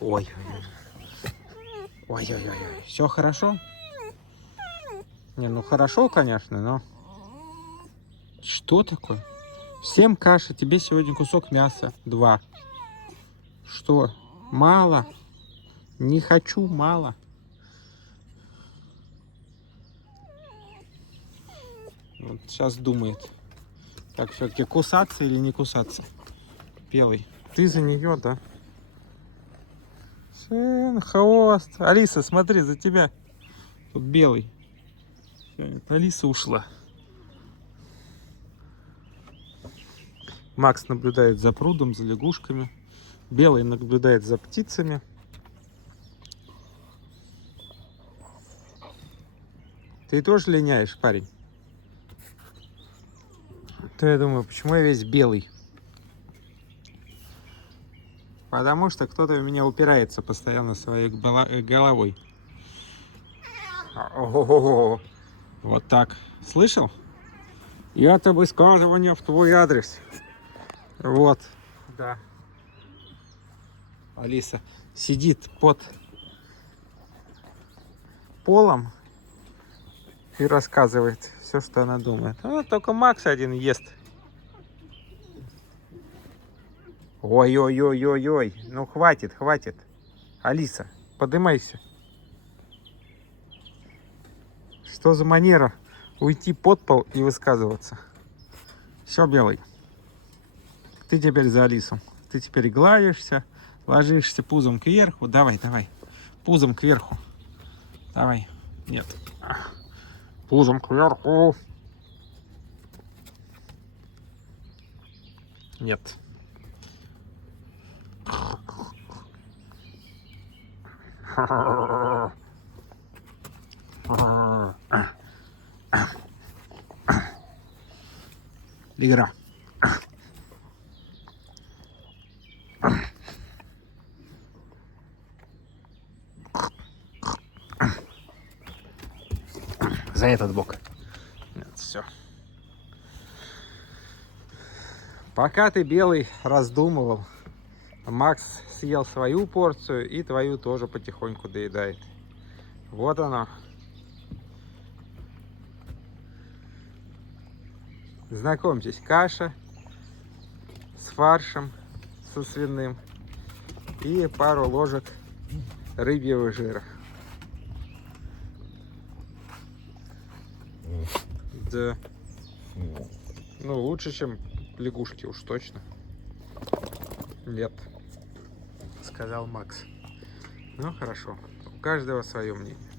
Ой, ой-ой-ой. Все хорошо? Не, ну хорошо, конечно, но... Что такое? Всем каша, тебе сегодня кусок мяса. 2. Что? Мало? Не хочу, мало. Вот сейчас думает. Так, все-таки кусаться или не кусаться? Белый. Ты за нее, да? Сын, хвост. Алиса, смотри, за тебя. Тут белый. Всё, Алиса ушла. Макс наблюдает за прудом, за лягушками. Белый наблюдает за птицами. Ты тоже линяешь, парень? То я думаю, почему я весь белый? Потому что кто-то в меня упирается постоянно своей головой. Ого-го-го. Вот так. Слышал? Это высказывание в твой адрес. Вот. Да. Алиса сидит под полом и рассказывает все, что она думает. Только Макс один ест. Ой-ой-ой-ой-ой. Ну хватит, хватит. Алиса, подымайся. Что за манера уйти под пол и высказываться? Все, Белый. Ты теперь за Алису. Ты теперь гладишься, ложишься пузом кверху. Давай, давай. Пузом кверху. Давай. Нет. Пузом кверху. Нет. Игра. За этот бок. Нет, все. Пока ты, Белый, раздумывал, Макс съел свою порцию и твою тоже потихоньку доедает. Вот оно. Знакомьтесь, каша с фаршем, со свиным и пару ложек рыбьего жира. Да. Ну, лучше, чем лягушки, уж точно. Нет, сказал Макс. Ну, хорошо. У каждого свое мнение.